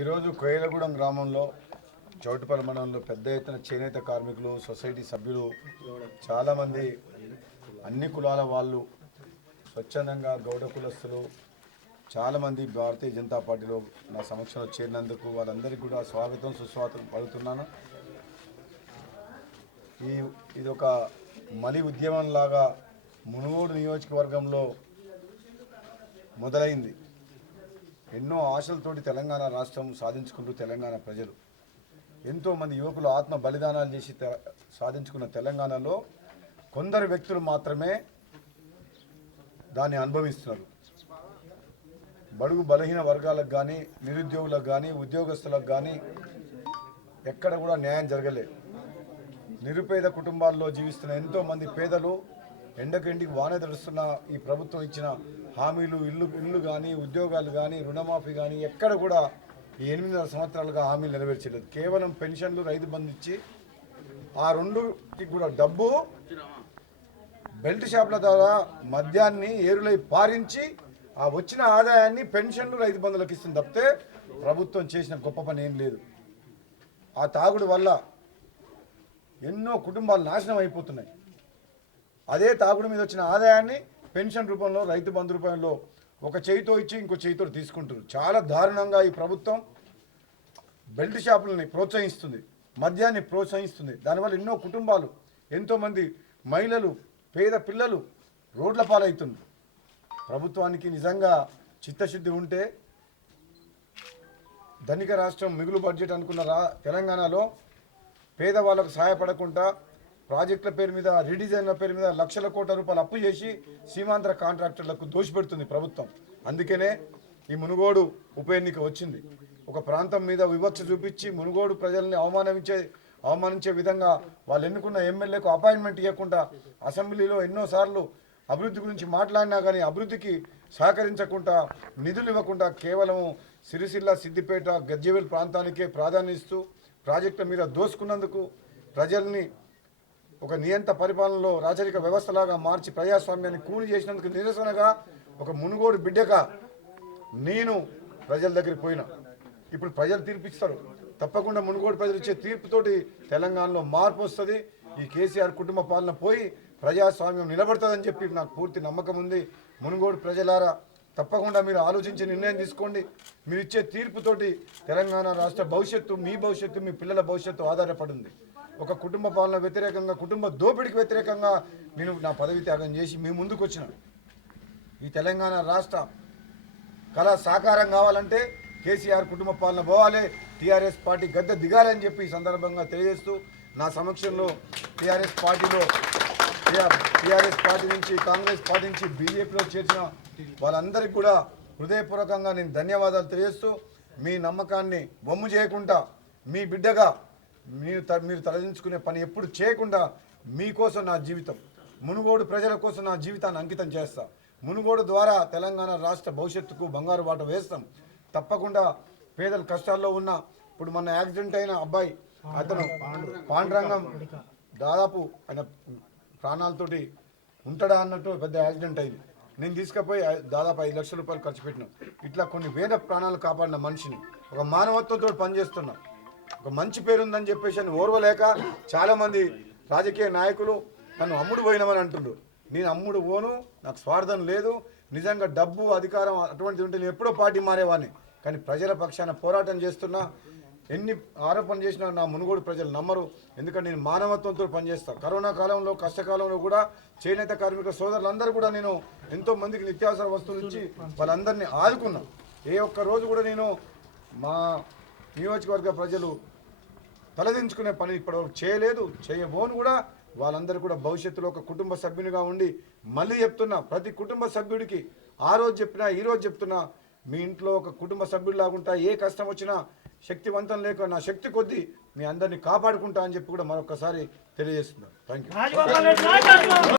ఈరోజు కోయలగూడెం గ్రామంలో చౌటుపల్లి మండలంలో పెద్ద ఎత్తున చేనేత కార్మికులు సొసైటీ సభ్యులు చాలామంది అన్ని కులాల వాళ్ళు స్వచ్ఛందంగా గౌడ కులస్తులు చాలామంది భారతీయ జనతా పార్టీలో నా సమక్షంలో చేరినందుకు వాళ్ళందరికీ కూడా స్వాగతం సుస్వాగతం పలుకుతున్నాను. ఈ ఇది ఒక మలి ఉద్యమం లాగా మునుగోడు నియోజకవర్గంలో మొదలైంది. ఎన్నో ఆశలతోటి తెలంగాణ రాష్ట్రం సాధించుకుంటూ తెలంగాణ ప్రజలు. ఎంతోమంది యువకులు ఆత్మ బలిదానాలు చేసి సాధించుకున్న తెలంగాణలో కొందరు వ్యక్తులు మాత్రమే దాన్ని అనుభవిస్తున్నారు. బడుగు బలహీన వర్గాలకు కానీ నిరుద్యోగులకు కానీ ఉద్యోగస్తులకు కానీ ఎక్కడ కూడా న్యాయం జరగలేదు. నిరుపేద కుటుంబాల్లో జీవిస్తున్న ఎంతోమంది పేదలు ఎండకెండికి వాన తడుస్తున్న ఈ ప్రభుత్వం ఇచ్చిన హామీలు ఇల్లు ఇల్లు కానీ ఉద్యోగాలు కానీ రుణమాఫీ కానీ ఎక్కడ కూడా ఈ ఎనిమిదిన్నర సంవత్సరాలుగా హామీలు నెరవేర్చలేదు. కేవలం పెన్షన్లు రైతు బంధు ఇచ్చి ఆ రెండుకి కూడా డబ్బు బెల్ట్ షాపుల ద్వారా మద్యాన్ని ఏరులై పారించి ఆ వచ్చిన ఆదాయాన్ని పెన్షన్లు రైతు బంధులకు ఇస్తుంది తప్పితే ప్రభుత్వం చేసిన గొప్ప పని ఏం లేదు. ఆ తాగుడు వల్ల ఎన్నో కుటుంబాలు నాశనం అయిపోతున్నాయి. అదే తాగుడు మీద వచ్చిన ఆదాయాన్ని పెన్షన్ రూపంలో రైతు బంధు రూపంలో ఒక చేయితో ఇచ్చి ఇంకో చేయితో తీసుకుంటారు చాలా దారుణంగా ఈ ప్రభుత్వం బెల్ట్ షాపులని ప్రోత్సహిస్తుంది మద్యాన్ని ప్రోత్సహిస్తుంది. దానివల్ల ఎన్నో కుటుంబాలు ఎంతోమంది మహిళలు పేద పిల్లలు రోడ్ల పాలవుతుంది ప్రభుత్వానికి నిజంగా చిత్తశుద్ధి ఉంటే ధనిక రాష్ట్రం మిగులు బడ్జెట్ అనుకున్న రా తెలంగాణలో పేదవాళ్ళకు సహాయపడకుండా ప్రాజెక్టుల పేరు మీద రీడిజైన్ల పేరు మీద లక్షల కోట్ల రూపాయలు అప్పు చేసి సీమాంధ్ర కాంట్రాక్టర్లకు దోషిపెడుతుంది ప్రభుత్వం. అందుకనే ఈ మునుగోడు ఉప ఎన్నిక వచ్చింది. ఒక ప్రాంతం మీద వివక్ష చూపించి మునుగోడు ప్రజల్ని అవమానించే అవమానించే విధంగా వాళ్ళు ఎన్నుకున్న ఎమ్మెల్యేకు అపాయింట్మెంట్ ఇవ్వకుండా అసెంబ్లీలో ఎన్నోసార్లు అభివృద్ధి గురించి మాట్లాడినా కానీ అభివృద్ధికి సహకరించకుండా నిధులు ఇవ్వకుండా కేవలం సిరిసిల్ల సిద్దిపేట గజ్జవేల్ ప్రాంతానికే ప్రాధాన్యస్తూ ప్రాజెక్టుల మీద దోసుకున్నందుకు ప్రజల్ని ఒక నియంత పరిపాలనలో రాచరిక వ్యవస్థలాగా మార్చి ప్రజాస్వామ్యాన్ని కూలి చేసినందుకు నిరసనగా ఒక మునుగోడు బిడ్డగా నేను ప్రజల దగ్గరికి పోయినా. ఇప్పుడు ప్రజలు తీర్పిస్తారు. తప్పకుండా మునుగోడు ప్రజలు ఇచ్చే తీర్పుతోటి తెలంగాణలో మార్పు వస్తుంది. ఈ కేసీఆర్ కుటుంబ పాలన పోయి ప్రజాస్వామ్యం నిలబడుతుందని చెప్పి నాకు పూర్తి నమ్మకం ఉంది. మునుగోడు ప్రజలారా తప్పకుండా మీరు ఆలోచించి నిర్ణయం తీసుకోండి. మీరు ఇచ్చే తీర్పుతోటి తెలంగాణ రాష్ట్ర భవిష్యత్తు మీ భవిష్యత్తు మీ పిల్లల భవిష్యత్తు ఆధారపడింది. ఒక కుటుంబ పాలన వ్యతిరేకంగా కుటుంబ దోపిడికి వ్యతిరేకంగా నేను నా పదవి త్యాగం చేసి మీ ముందుకు వచ్చిన. ఈ తెలంగాణ రాష్ట్ర కళ సాకారం కావాలంటే కేసీఆర్ కుటుంబ పాలన పోవాలి టీఆర్ఎస్ పార్టీ గద్దె దిగాలని చెప్పి ఈ సందర్భంగా తెలియజేస్తూ నా సమక్షంలో టీఆర్ఎస్ పార్టీలో టీఆర్ఎస్ పార్టీ నుంచి కాంగ్రెస్ పార్టీ నుంచి బీజేపీలో చేర్చిన వాళ్ళందరికీ కూడా హృదయపూర్వకంగా నేను ధన్యవాదాలు తెలియజేస్తూ మీ నమ్మకాన్ని బొమ్ము చేయకుండా మీ బిడ్డగా మీరు త- మీరు తలదించుకునే పని ఎప్పుడు చేయకుండా మీకోసం నా జీవితం. మునుగోడు ప్రజల కోసం నా జీవితాన్ని అంకితం చేస్తా. మునుగోడు ద్వారా తెలంగాణ రాష్ట్ర భవిష్యత్తుకు బంగారు బాట వేస్తాం. తప్పకుండా పేదల కష్టాల్లో ఉన్న ఇప్పుడు మన యాక్సిడెంట్ అయిన అబ్బాయి అతను పాండురంగం దాదాపు ఆయన ప్రాణాలతోటి ఉంటాడా అన్నట్టు పెద్ద యాక్సిడెంట్ అయింది. నేను తీసుకుపోయి దాదాపు ఐదు లక్షల రూపాయలు ఖర్చు పెట్టినాం. ఇట్లా కొన్ని వేల ప్రాణాలు కాపాడిన మనిషిని ఒక మానవత్వంతో పనిచేస్తున్నాం. ఒక మంచి పేరు ఉందని చెప్పేసి అని ఓర్వలేక చాలామంది రాజకీయ నాయకులు నన్ను అమ్ముడు పోయినామని అంటుండ్రు. నేను అమ్ముడు పోను నాకు స్వార్థం లేదు నిజంగా డబ్బు అధికారం అటువంటిది ఉంటే నేను ఎప్పుడో పార్టీ మారేవాడిని. కానీ ప్రజల పక్షాన పోరాటం చేస్తున్నా ఎన్ని ఆరోపణలు చేసినా నా మునుగోడు ప్రజలు నమ్మరు. ఎందుకంటే నేను మానవత్వంతో పనిచేస్తాను కరోనా కాలంలో కష్టకాలంలో కూడా చేనేత కార్మిక సోదరులందరూ కూడా నేను ఎంతో మందికి నిత్యావసర వస్తువులు ఇచ్చి వాళ్ళందరినీ ఆదుకున్నా. ఏ ఒక్క రోజు కూడా నేను మా నియోజకవర్గ ప్రజలు తలదించుకునే పని ఇప్పటివరకు చేయలేదు చేయబోను కూడా. వాళ్ళందరూ కూడా భవిష్యత్తులో ఒక కుటుంబ సభ్యునిగా ఉండి మళ్ళీ చెప్తున్నా ప్రతి కుటుంబ సభ్యుడికి ఆ రోజు చెప్పినా ఈరోజు చెప్తున్నా మీ ఇంట్లో ఒక కుటుంబ సభ్యుడిలాగుంటా ఏ కష్టం వచ్చినా శక్తివంతం లేక నా శక్తి కొద్దీ మీ అందరినీ కాపాడుకుంటా అని చెప్పి కూడా మరొకసారి తెలియజేస్తున్నాను. Thank you